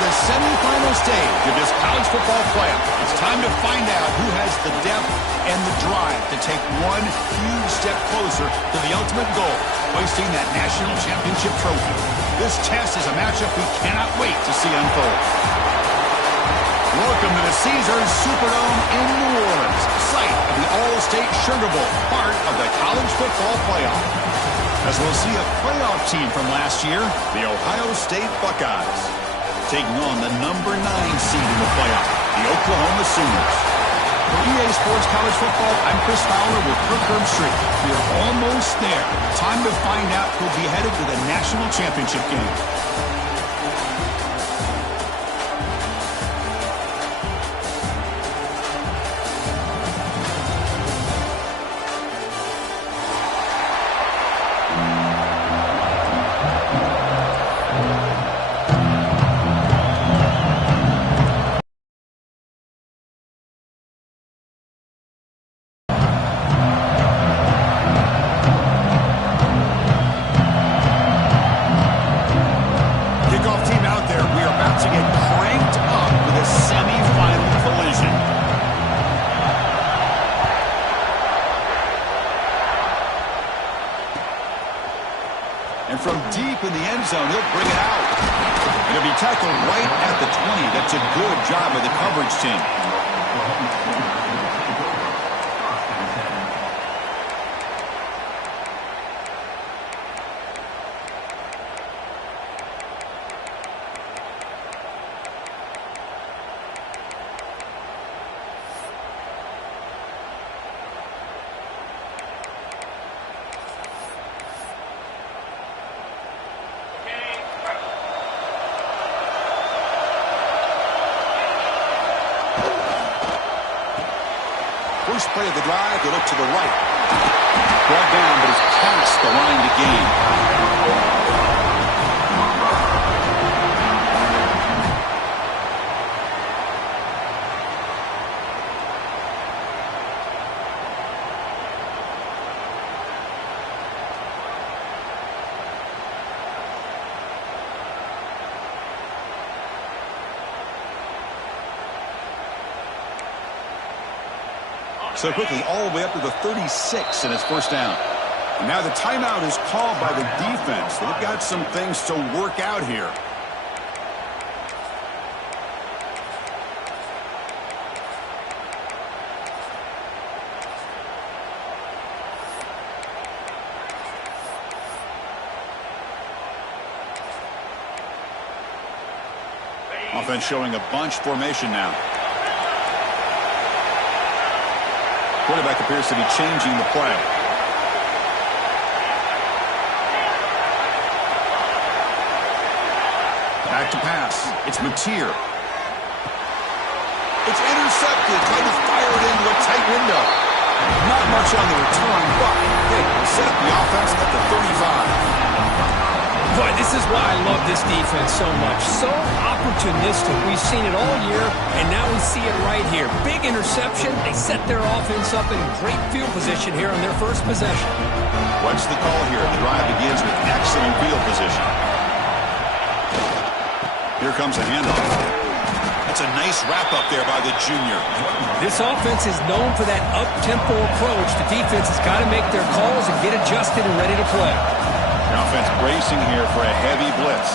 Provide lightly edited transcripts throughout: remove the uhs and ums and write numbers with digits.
the semifinal stage of this college football playoff. It's time to find out who has the depth and the drive to take one huge step closer to the ultimate goal, hoisting that national championship trophy. This test is a matchup we cannot wait to see unfold. Welcome to the Caesars Superdome in New Orleans, site of the All-State Sugar Bowl, part of the college football playoff. As we'll see a playoff team from last year, the Ohio State Buckeyes, taking on the number 9 seed in the playoff, the Oklahoma Sooners. For EA Sports College Football, I'm Chris Fowler with Kirk Herbstreit. We are almost there. Time to find out who'll be headed to the national championship game. From deep in the end zone, he'll bring it out. It'll be tackled right at the 20. That's a good job of the coverage team. First play of the drive, they look to the right. Brought down, but it's past the line to gain. So quickly, all the way up to the 36, and it's first down. And now the timeout is called by the defense. They've got some things to work out here. Offense showing a bunch formation now. Quarterback appears to be changing the play. Back to pass. It's Mateer. It's intercepted. Trying to fire it into a tight window. Not much on the return, but they set up the offense at the 35. Boy, this is why I love this defense so much. So opportunistic. We've seen it all year, and now we see it right here. Big interception. They set their offense up in great field position here on their first possession. What's the call here? The drive begins with excellent field position. Here comes a handoff. That's a nice wrap-up there by the junior. This offense is known for that up-tempo approach. The defense has got to make their calls and get adjusted and ready to play. The offense bracing here for a heavy blitz.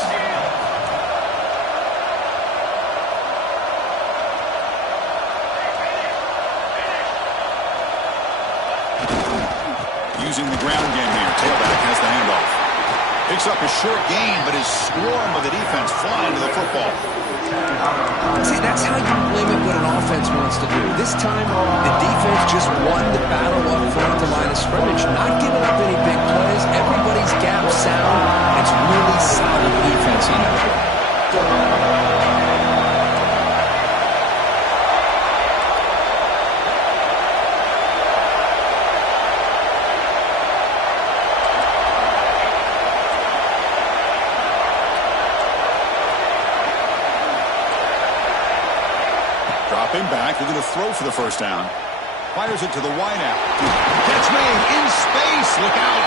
Using the ground game here. Tailback has the handoff. Picks up a short gain, but his swarm of the defense flying to the football. See, that's how you limit what an offense wants to do. This time, the defense just won the battle up front to line of scrimmage, not giving up any big plays. Everybody's gap sound. It's really solid defense on that play. Dropping back, they're going to throw for the first down. Fires it to the wideout. Catch made in space. Look out.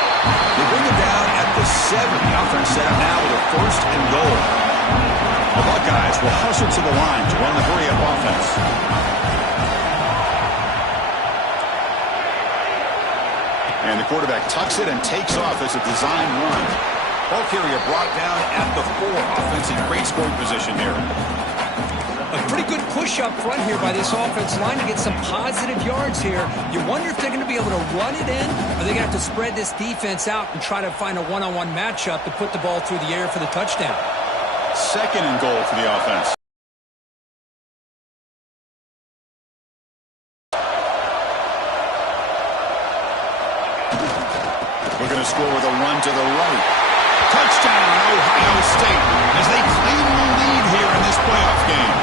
They bring it down at the 7. The offense set up now with a 1st and goal. The Buckeyes will hustle to the line to run the hurry-up offense. And the quarterback tucks it and takes off as a design run. Ball carrier brought down at the 4. Offense in great scoring position here. A pretty good push up front here by this offense line to get some positive yards here. You wonder if they're going to be able to run it in, or they're going to have to spread this defense out and try to find a one-on-one matchup to put the ball through the air for the touchdown. 2nd and goal for the offense. We're going to score with a run to the right. Touchdown, Ohio State, as they claim the lead here in this playoff game.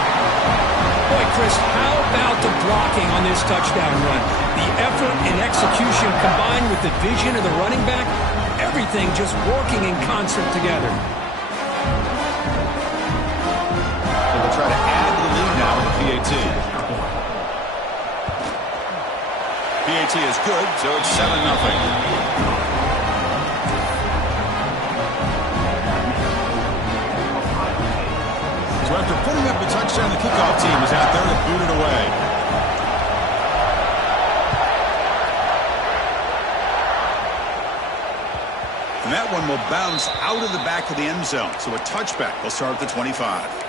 Boy, Chris, how about the blocking on this touchdown run? The effort and execution combined with the vision of the running back, everything just working in concert together. They'll try to add to the lead now with the PAT. PAT is good, so it's 7-0. So after putting up a touchdown, the kickoff team is out there to boot it away. And that one will bounce out of the back of the end zone. So a touchback will start at the 25.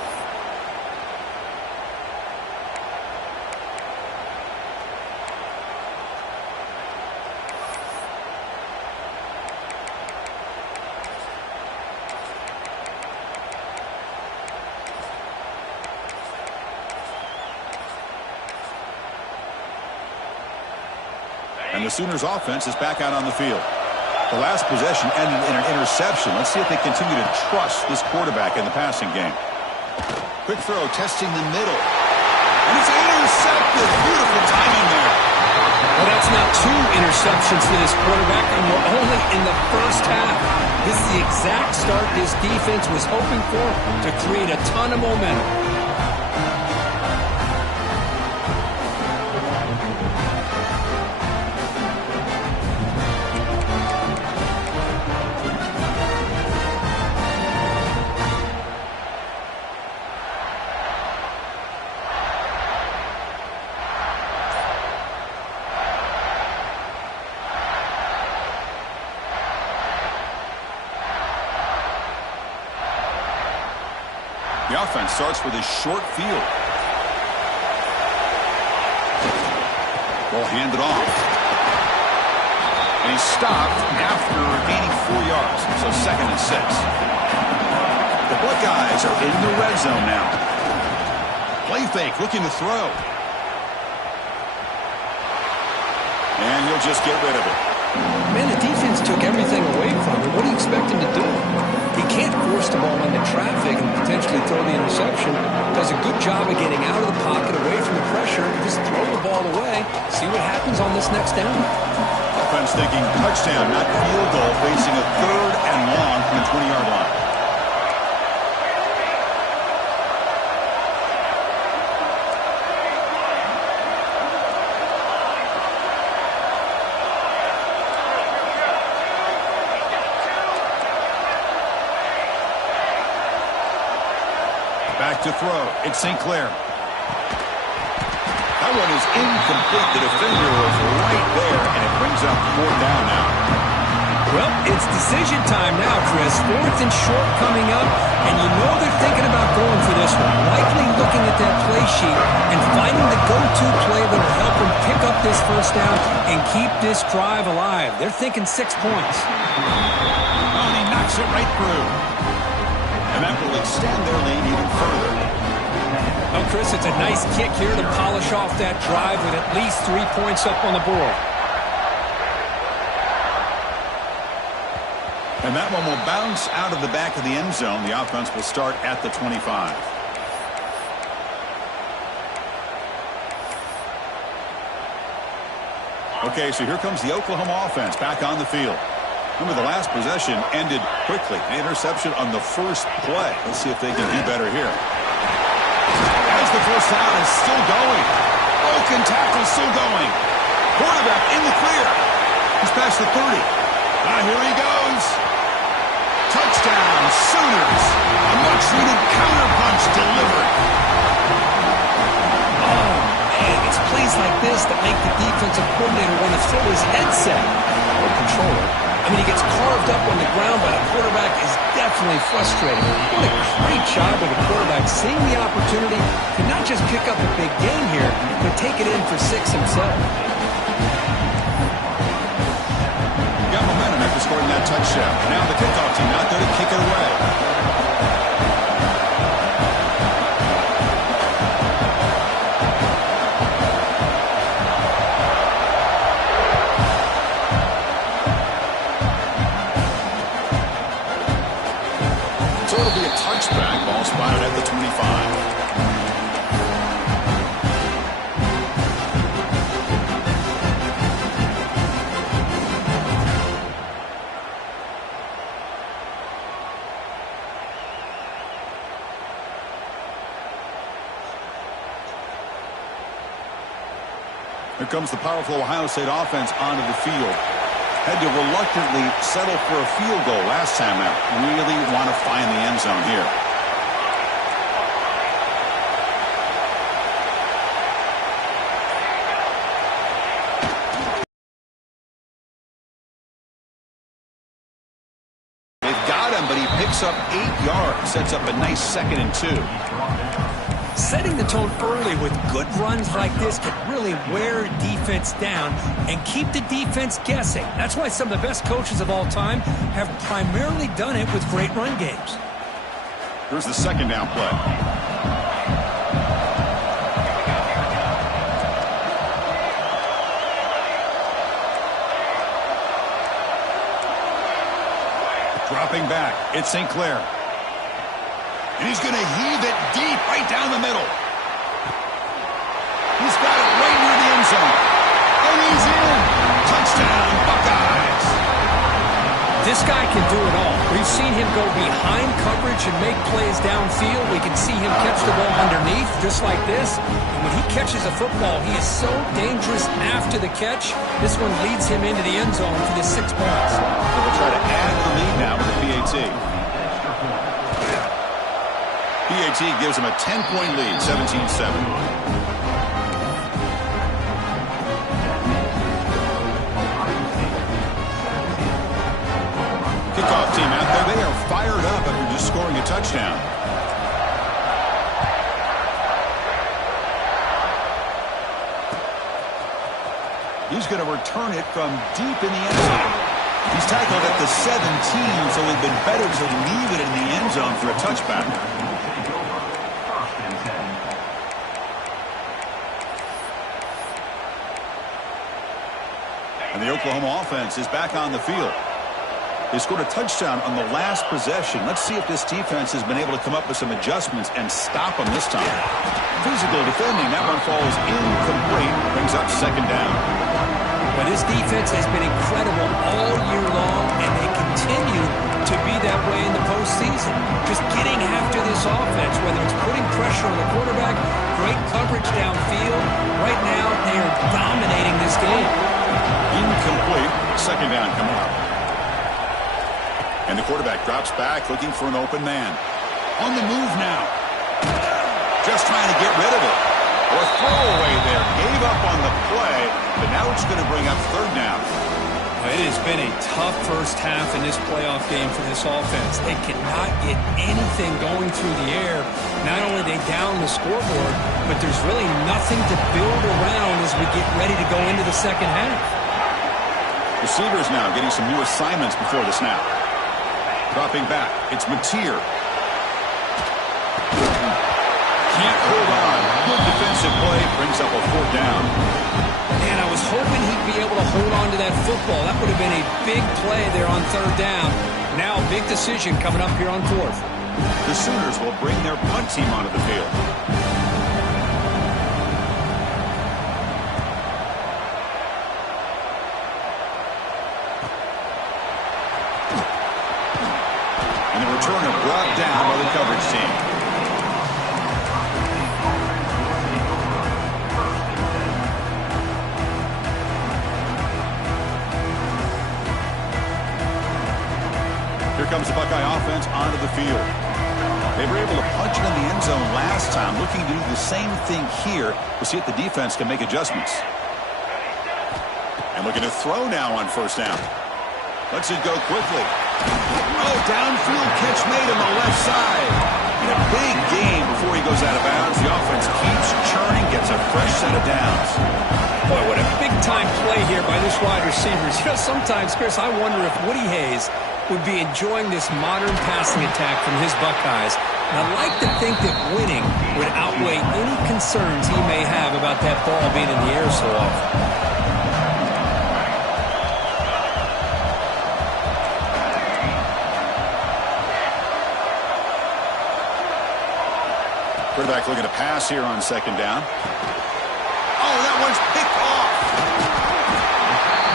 And the Sooners offense is back out on the field. The last possession ended in an interception. Let's see if they continue to trust this quarterback in the passing game. Quick throw, testing the middle. And it's intercepted. Beautiful timing there. Well, that's now 2 interceptions for this quarterback, and we're only in the first half. This is the exact start this defense was hoping for to create a ton of momentum. The offense starts with a short field. Ball handed off. And he's stopped after gaining 4 yards. So 2nd and 6. The Buckeyes are in the red zone now. Play fake, looking to throw. And he'll just get rid of it. Man, the defense took everything away from him. What do you expect him to do? He can't force the ball into traffic and potentially throw the interception. Does a good job of getting out of the pocket, away from the pressure, and just throw the ball away. See what happens on this next down. Offense thinking touchdown, not field goal, facing a 3rd and long from the 20-yard line. Back to throw. It's St. Clair. That one is incomplete. The defender was right there, and it brings up 4th down now. Well, it's decision time now, Chris. 4th and short coming up, and you know they're thinking about going for this one. Likely looking at that play sheet and finding the go-to play that will help them pick up this 1st down and keep this drive alive. They're thinking 6 points. Oh, and he knocks it right through. And that will extend their lead even further. Oh, Chris, it's a nice kick here to polish off that drive with at least 3 points up on the board. And that one will bounce out of the back of the end zone. The offense will start at the 25. Okay, so here comes the Oklahoma offense back on the field. Remember, the last possession ended quickly. An interception on the first play. Let's see if they can do better here. As the 1st down is still going. Broken tackle still going. Quarterback in the clear. He's past the 30. Here he goes. Touchdown, Sooners. A much-needed counterpunch this that make the defensive coordinator want to throw his headset or controller. I mean, he gets carved up on the ground, but the quarterback is definitely frustrated. What a great job of the quarterback seeing the opportunity to not just pick up a big game here, but take it in for 6 himself. Got momentum after scoring that touchdown. Now the kickoff team out there to kick it away. So it'll be a touchback, ball spotted at the 25. Here comes the powerful Ohio State offense onto the field. Had to reluctantly settle for a field goal last time out. Really want to find the end zone here. They've got him, but he picks up 8 yards. Sets up a nice 2nd and 2. Setting the tone early with good runs like this can really wear defense down and keep the defense guessing. That's why some of the best coaches of all time have primarily done it with great run games. Here's the 2nd down play. Dropping back, it's St. Clair. And he's going to heave it deep right down the middle. He's got it right near the end zone. And he's in. Touchdown, Buckeyes. This guy can do it all. We've seen him go behind coverage and make plays downfield. We can see him catch the ball underneath just like this. And when he catches a football, he is so dangerous after the catch. This one leads him into the end zone for the 6 points. So they'll try to add the lead now with the PAT. PAT gives him a 10-point lead, 17-7. Kickoff team out there. They are fired up after just scoring a touchdown. He's going to return it from deep in the end zone. He's tackled at the 17, so it would have been better to leave it in the end zone for a touchback. And the Oklahoma offense is back on the field. They scored a touchdown on the last possession. Let's see if this defense has been able to come up with some adjustments and stop them this time. Physical defending. That one falls incomplete. Brings up 2nd down. But this defense has been incredible all year long, and they continue to be that way in the postseason. Just getting after this offense, whether it's putting pressure on the quarterback, great coverage downfield. Right now, they are dominating this game. Incomplete. 2nd down coming up. And the quarterback drops back, looking for an open man. On the move now. Just trying to get rid of it. Or a throwaway there. Gave up on the play, but now it's going to bring up 3rd down. It has been a tough first half in this playoff game for this offense. They cannot get anything going through the air. Not only are they down the scoreboard, but there's really nothing to build around as we get ready to go into the second half. Receivers now getting some new assignments before the snap. Dropping back, it's Mateer. Can't hold on. Good defensive play, brings up a 4th down. Man, I was hoping he'd be able to hold on to that football. That would have been a big play there on 3rd down. Now a big decision coming up here on 4th. The Sooners will bring their punt team onto the field. And the returner brought down by the coverage team. Here comes the Buckeye offense onto the field. They were able to punch it in the end zone last time, looking to do the same thing here. We'll see if the defense can make adjustments. And looking to throw now on first down. Lets it go quickly. Oh, downfield catch made on the left side. And a big gain before he goes out of bounds. The offense keeps churning, gets a fresh set of downs. Boy, what a big-time play here by this wide receiver. You know, sometimes, Chris, I wonder if Woody Hayes would be enjoying this modern passing attack from his Buckeyes. And I like to think that winning would outweigh any concerns he may have about that ball being in the air so often. Quarterback looking to pass here on second down. Oh, that one's picked off.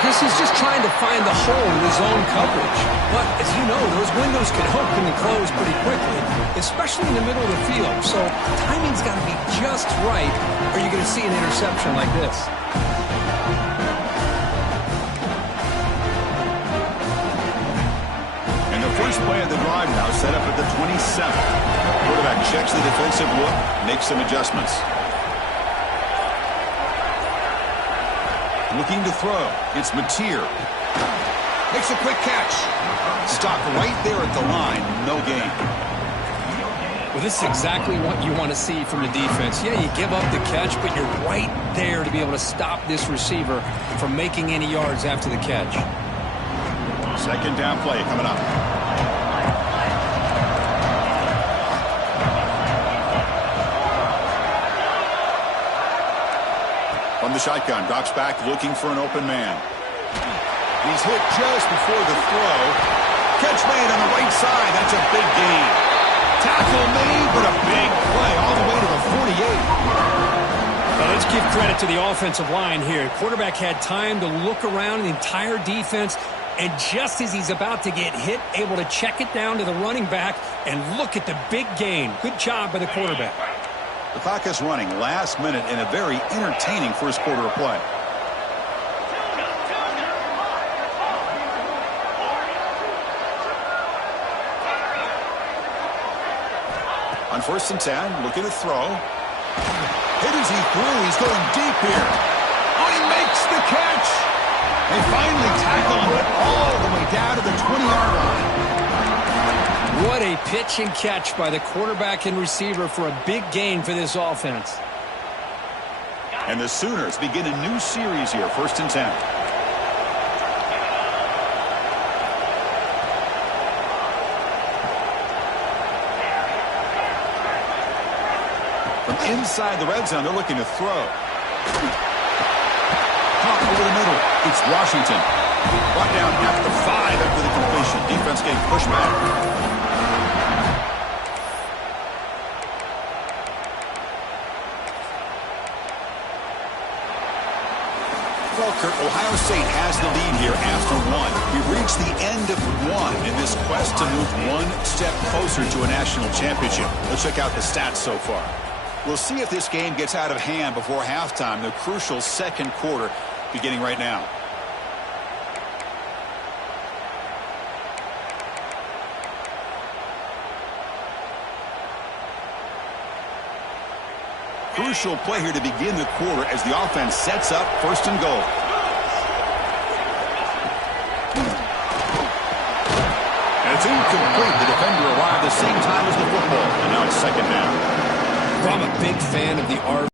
I guess he's just trying to find the hole in his own coverage. But, as you know, those windows can open and close pretty quickly, especially in the middle of the field. So timing's got to be just right, or you're going to see an interception like this. And the first play of the drive now set up at the 27. Quarterback checks the defensive look, makes some adjustments. Looking to throw. It's Mateer. Makes a quick catch. Stopped right there at the line. No gain. Well, this is exactly what you want to see from the defense. Yeah, you give up the catch, but you're right there to be able to stop this receiver from making any yards after the catch. Second down play coming up. From the shotgun, drops back looking for an open man. He's hit just before the throw. Catch made on the right side. That's a big gain. Tackle made, but a big play all the way to the 48. Well, let's give credit to the offensive line here. Quarterback had time to look around the entire defense, and just as he's about to get hit, able to check it down to the running back and look at the big gain. Good job by the quarterback. The clock is running last minute in a very entertaining first quarter of play. On first and 10, looking to throw. Hit as he threw. He's going deep here. Oh, he makes the catch. They finally tackle him, but all the way down to the 20-yard line. What a pitch and catch by the quarterback and receiver for a big gain for this offense. And the Sooners begin a new series here, first and 10. From inside the red zone, they're looking to throw. Caught over the middle. It's Washington. Brought down at the 5 after the completion. Defense getting pushed back. Ohio State has the lead here after one. We've reached the end of one in this quest to move one step closer to a national championship. Let's check out the stats so far. We'll see if this game gets out of hand before halftime, the crucial second quarter beginning right now. Crucial play here to begin the quarter as the offense sets up first and goal. And it's incomplete. The defender arrived the same time as the football. And now it's second down. Well, I'm a big fan of the RV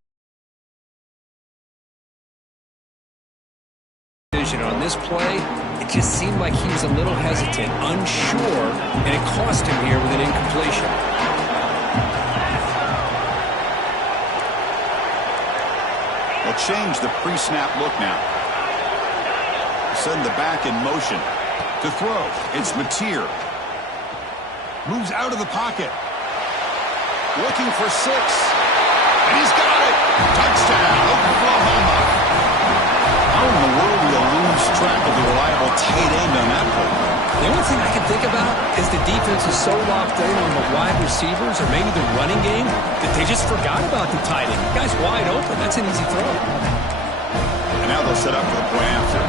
vision on this play. It just seemed like he was a little hesitant, unsure, and it cost him here with an incompletion. They'll change the pre-snap look now. Send the back in motion. To throw, it's Mateer. Moves out of the pocket. Looking for 6. And he's got it. Touchdown, Oklahoma. How in the world do you lose track of the reliable tight end on that play? The only thing I can think about is the defense is so locked in on the wide receivers or maybe the running game that they just forgot about the tight end. The guy's wide open. That's an easy throw. And now they'll set up for the play after.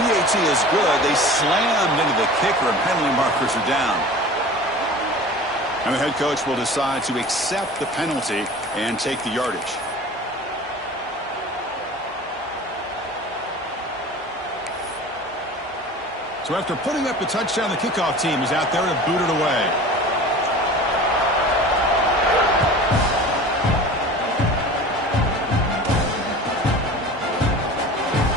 He PAT is good. They slammed into the kicker and penalty markers are down. And the head coach will decide to accept the penalty and take the yardage. So after putting up a touchdown, the kickoff team is out there to boot it away.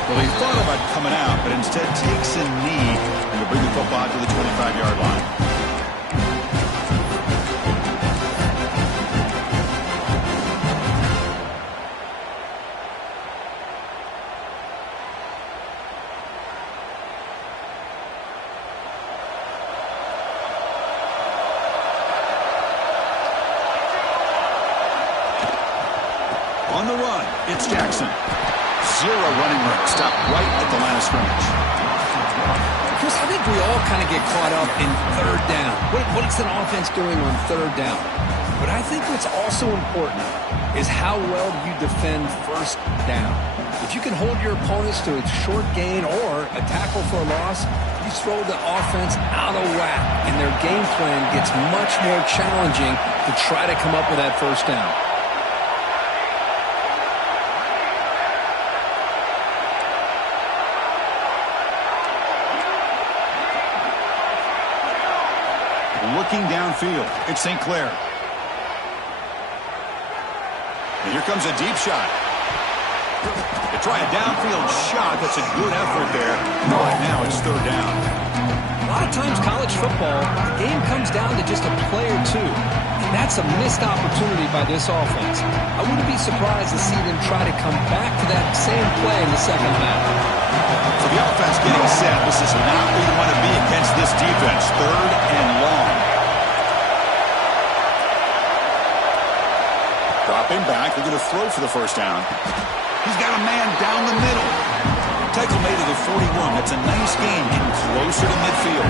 Well, he thought about coming out, but instead takes a knee and will bring the football to the 25-yard line. On the run, it's Jackson. Zero running room. Stop right at the line of scrimmage. Chris, I think we all kind of get caught up in third down. What's an offense doing on third down? But I think what's also important is how well you defend first down. If you can hold your opponents to a short gain or a tackle for a loss, you throw the offense out of whack, and their game plan gets much more challenging to try to come up with that first down. Looking downfield, it's St. Clair. And here comes a deep shot. They try a downfield shot. That's a good effort there. But now it's third down. A lot of times college football, the game comes down to just a play or two. And that's a missed opportunity by this offense. I wouldn't be surprised to see them try to come back to that same play in the second half. So the offense getting set. This is not where you want to be against this defense. Third and long. Dropping back. They're going to throw for the first down. He's got a man down the middle. Tackle made to the 41. That's a nice gain, getting closer to midfield.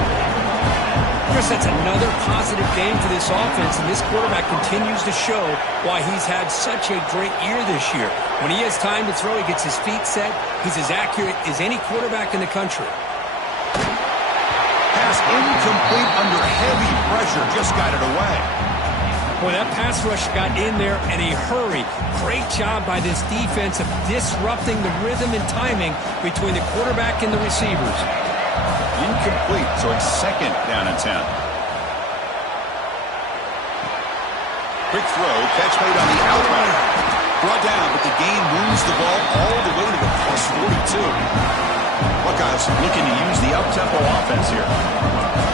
Chris, that's another positive game for this offense, and this quarterback continues to show why he's had such a great year this year. When he has time to throw, he gets his feet set. He's as accurate as any quarterback in the country. Pass incomplete under heavy pressure. Just got it away. Boy, that pass rush got in there in a hurry. Great job by this defense of disrupting the rhythm and timing between the quarterback and the receivers. Incomplete, so it's second down and 10. Quick throw, catch made on the outright. Brought down, but the gain moves the ball all the way to the plus 42. Buckeyes looking to use the up-tempo offense here.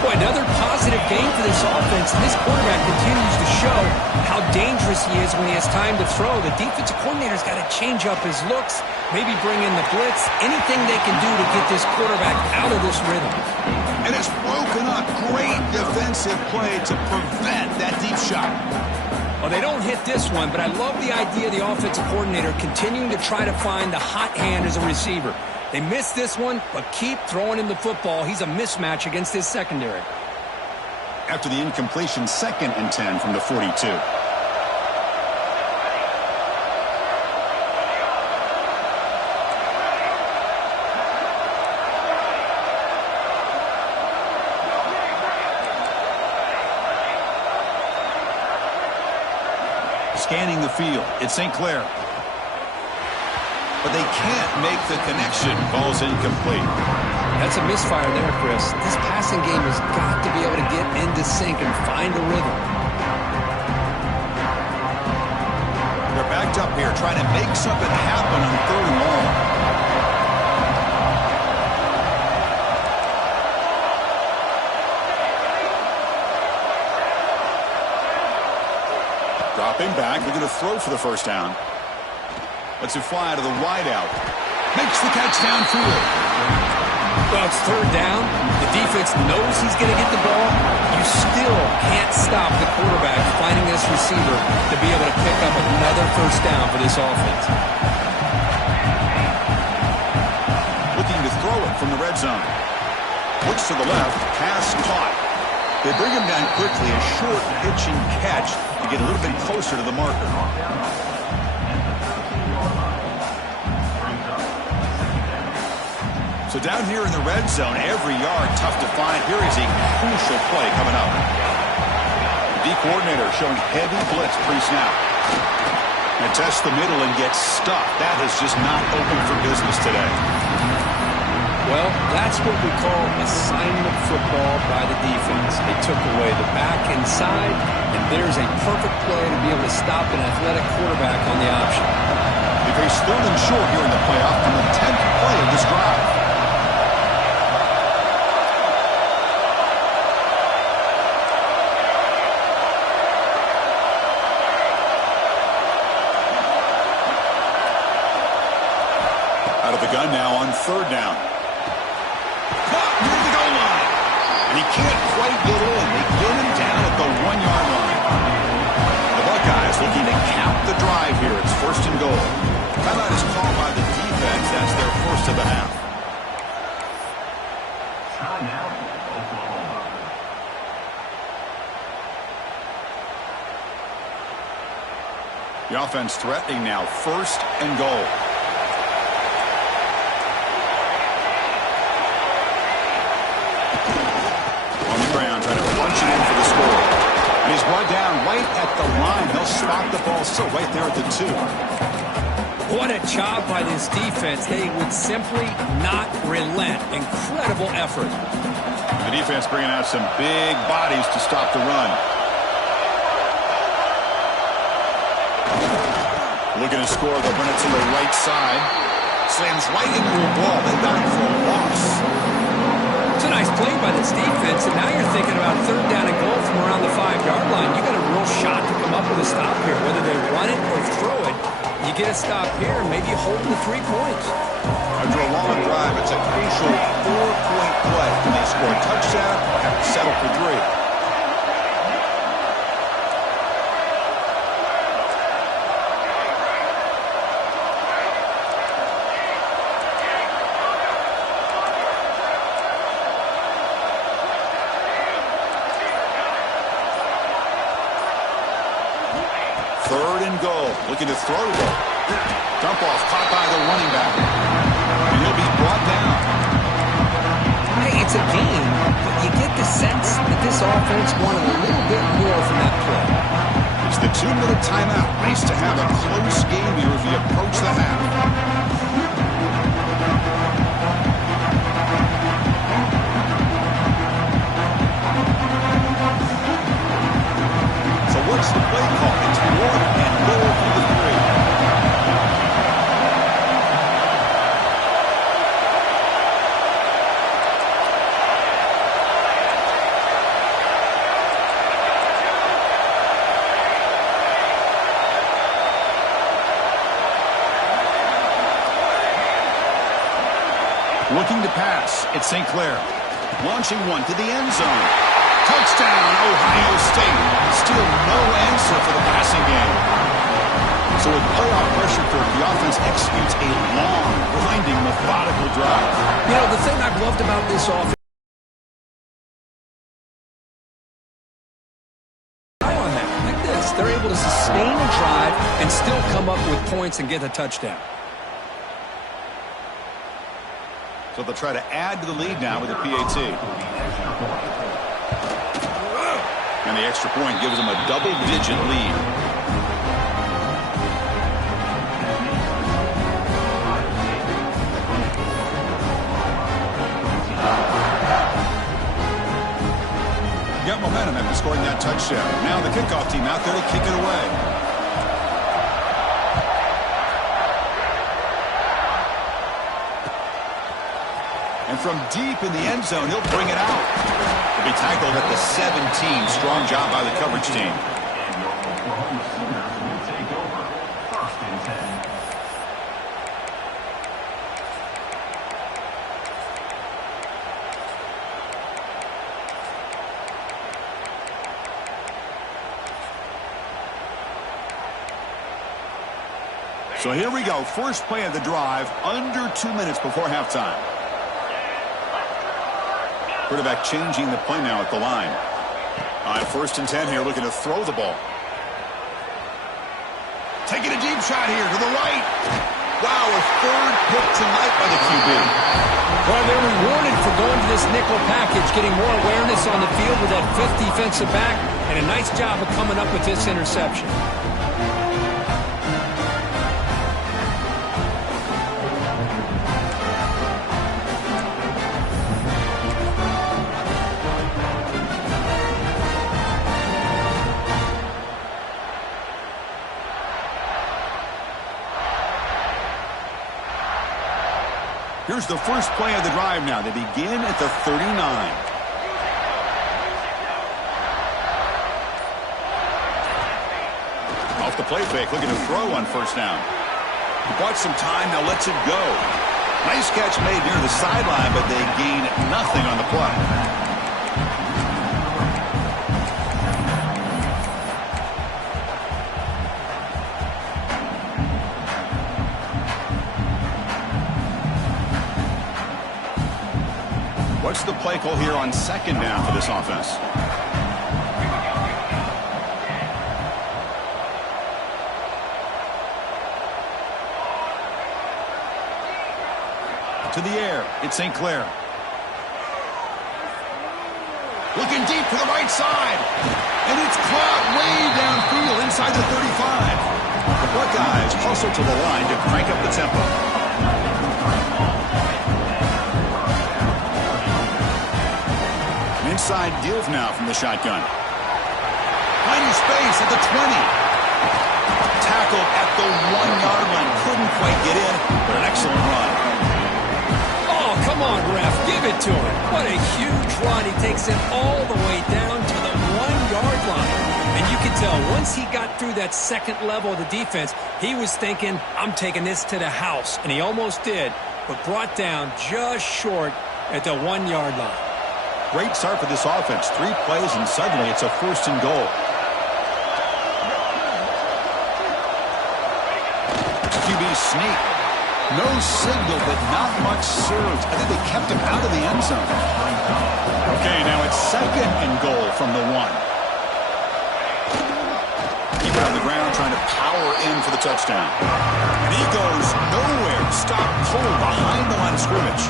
Boy, another positive game for this offense. And this quarterback continues to show how dangerous he is when he has time to throw. The defensive coordinator's got to change up his looks, maybe bring in the blitz, anything they can do to get this quarterback out of this rhythm. And it's broken up. Great defensive play to prevent that deep shot. Well, they don't hit this one, but I love the idea of the offensive coordinator continuing to try to find the hot hand as a receiver. They missed this one, but keep throwing him the football. He's a mismatch against his secondary. After the incompletion, second and 10 from the 42. Scanning the field, it's St. Clair. But they can't make the connection. Ball's incomplete. That's a misfire there, Chris. This passing game has got to be able to get into sync and find a rhythm. They're backed up here trying to make something happen on third and long. Dropping back. They're going to throw for the first down. Let's it fly to the wideout. Makes the catch downfield. Well, it's third down. The defense knows he's going to get the ball. You still can't stop the quarterback finding this receiver to be able to pick up another first down for this offense. Looking to throw it from the red zone. Looks to the left. Pass caught. They bring him down quickly. A short pitching catch to get a little bit closer to the marker. So down here in the red zone, every yard tough to find. Here is a crucial play coming up. The D coordinator showing heavy blitz pre-snap. And tests the middle and gets stuck. That is just not open for business today. Well, that's what we call assignment football by the defense. They took away the back inside, and there's a perfect play to be able to stop an athletic quarterback on the option. They face 3rd and short here in the playoff on the 10th play of this drive. Out of the gun now on 3rd down. Caught near the goal line. And he can't quite get in. They get him down at the 1-yard line. The Buckeyes looking to cap the drive here. It's 1st and goal. Timeout is called by the defense. That's their first of the half. The offense threatening now. 1st and goal. On the ground, trying to punch it in for the score. And he's brought down right at the line. They'll spot the ball still right there at the 2. What a job by this defense. They would simply not relent. Incredible effort. The defense bringing out some big bodies to stop the run. Looking to score, they'll run it to the right side. Slams right into a ball. They got it for a loss. It's a nice play by this defense, and now you're thinking about 3rd down and goal from around the 5-yard line. You got a real shot to come up with a stop here, whether they run it or throw it. You get a stop here, and maybe you hold the 3 points. After a long drive, it's a crucial 4-point play. When they score a touchdown, have to settle for 3. Looking to throw the ball. Dump off caught by the running back. And he'll be brought down. Hey, it's a game, but you get the sense that this offense wanted a little bit more from that play. It's the 2-minute timeout. Nice to have a close game here as we approach the half. So what's the play call? It's 4th and goal for the 3. Looking to pass. It's St. Clair. Launching one to the end zone. Touchdown, Ohio State. Still no answer for the passing game. So with playoff pressure for the offense executes a long, winding, methodical drive. You know, the thing I've loved about this offense on that, like this, they're able to sustain a drive and still come up with points and get a touchdown. So they'll try to add to the lead now with a PAT. And the extra point gives them a double-digit lead. Got momentum after scoring that touchdown. Now the kickoff team out there to kick it away. And from deep in the end zone, he'll bring it out. He'll be tackled at the 17. Strong job by the coverage team. So here we go. First play of the drive, under 2 minutes before halftime. Quarterback changing the play now at the line. On 1st and 10 here, looking to throw the ball. Taking a deep shot here to the right. Wow, a 3rd pick tonight by the QB. Well, They'll go into this nickel package, getting more awareness on the field with that fifth defensive back, and a nice job of coming up with this interception. Here's the first play of the drive now. They begin at the 39. Off the play fake, looking to throw on first down. He bought some time, now lets it go. Nice catch made near the sideline, but they gain nothing on the play. What's the play call here on second down for this offense? To the air, it's St. Clair. Looking deep to the right side. And it's caught way downfield inside the 35. The Buckeyes hustle to the line to crank up the tempo. Inside Dilf now from the shotgun. Finding space at the 20. Tackled at the 1-yard line. Couldn't quite get in, but an excellent run. Oh, come on, ref. Give it to him. What a huge run. He takes it all the way down to the 1-yard line. And you can tell once he got through that second level of the defense, he was thinking, I'm taking this to the house. And he almost did, but brought down just short at the 1-yard line. Great start for this offense. 3 plays, and suddenly it's a first and goal. QB sneak. No signal, but not much surge. I think they kept him out of the end zone. Okay, now it's second and goal from the 1. Keep it on the ground, trying to power in for the touchdown. And he goes nowhere. Stop cold behind the line of scrimmage.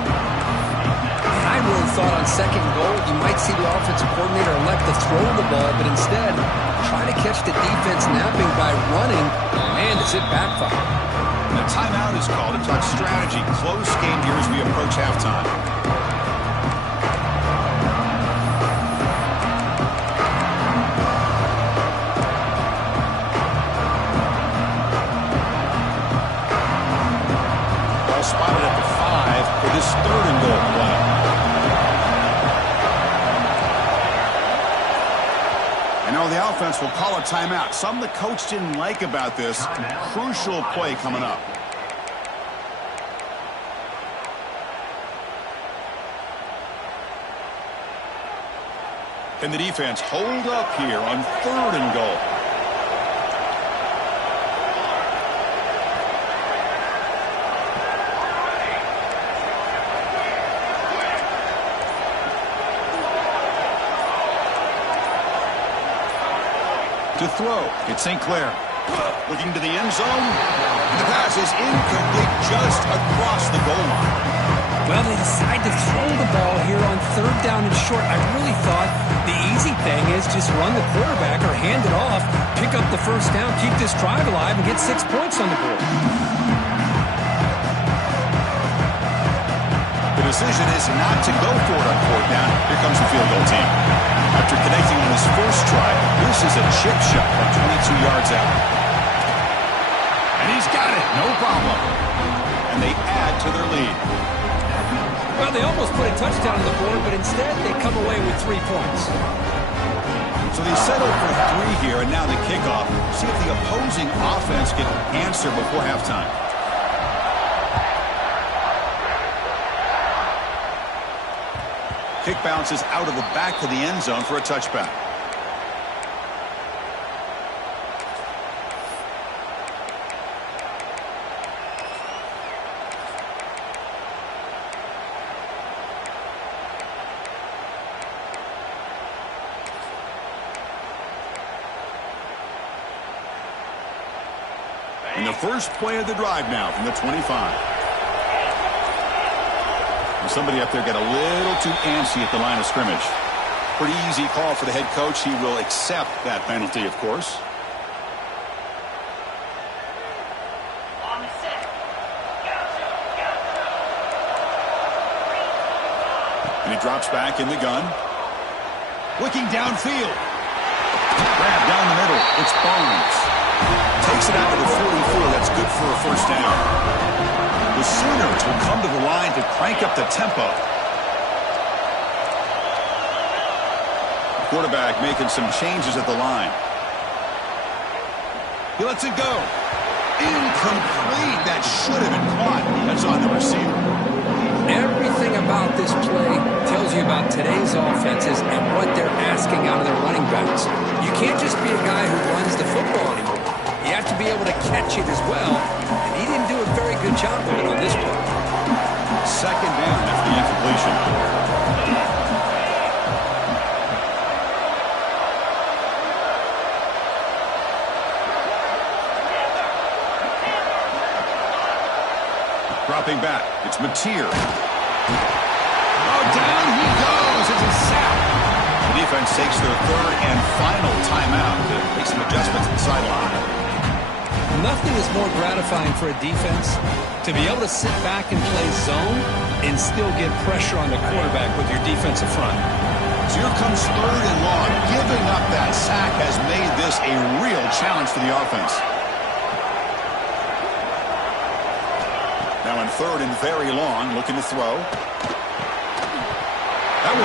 I really thought on second goal you might see the offensive coordinator elect to throw the ball, but instead try to catch the defense napping by running. Man, does it backfire. A timeout is called to talk strategy. Close game here as we approach halftime. Ball spotted at the 5 for this third and goal play. The offense will call a timeout. Something the coach didn't like about this. Crucial play coming up. Can the defense hold up here on third and goal? To throw, it's St. Clair. Looking to the end zone. And the pass is incomplete just across the goal line. Well, they decide to throw the ball here on third down and short. I really thought the easy thing is just run the quarterback or hand it off, pick up the first down, keep this drive alive, and get 6 points on the board. The decision is not to go for it on fourth down. Here comes the field goal team. After connecting on his first try, this is a chip shot from 22 yards out. And he's got it, no problem. And they add to their lead. Well, they almost put a touchdown on the board, but instead they come away with 3 points. So they settle for 3 here, and now the kickoff. See if the opposing offense can answer before halftime. Kick bounces out of the back to the end zone for a touchback. And the first play of the drive now from the 25. Somebody up there got a little too antsy at the line of scrimmage. Pretty easy call for the head coach. He will accept that penalty, of course. And he drops back in the gun. Looking downfield. Grab down the middle. It's Barnes. Takes it out to the 44. That's good for a first down. The Sooners will come to the line to crank up the tempo. Quarterback making some changes at the line. He lets it go. Incomplete. That should have been caught. That's on the receiver. Everything about this play tells you about today's offenses and what they're asking out of their running backs. You can't just be a guy who runs the football anymore. You have to be able to catch it as well, and he didn't do a very good job of it on this play. Second down after the incompletion. Dropping back, it's Mateer. Oh, down he goes. It's a sack. The defense takes their third and final timeout to make some adjustments at the sideline. Nothing is more gratifying for a defense to be able to sit back and play zone and still get pressure on the quarterback with your defensive front. So here comes third and long. Giving up that sack has made this a real challenge for the offense. Now in third and very long, looking to throw.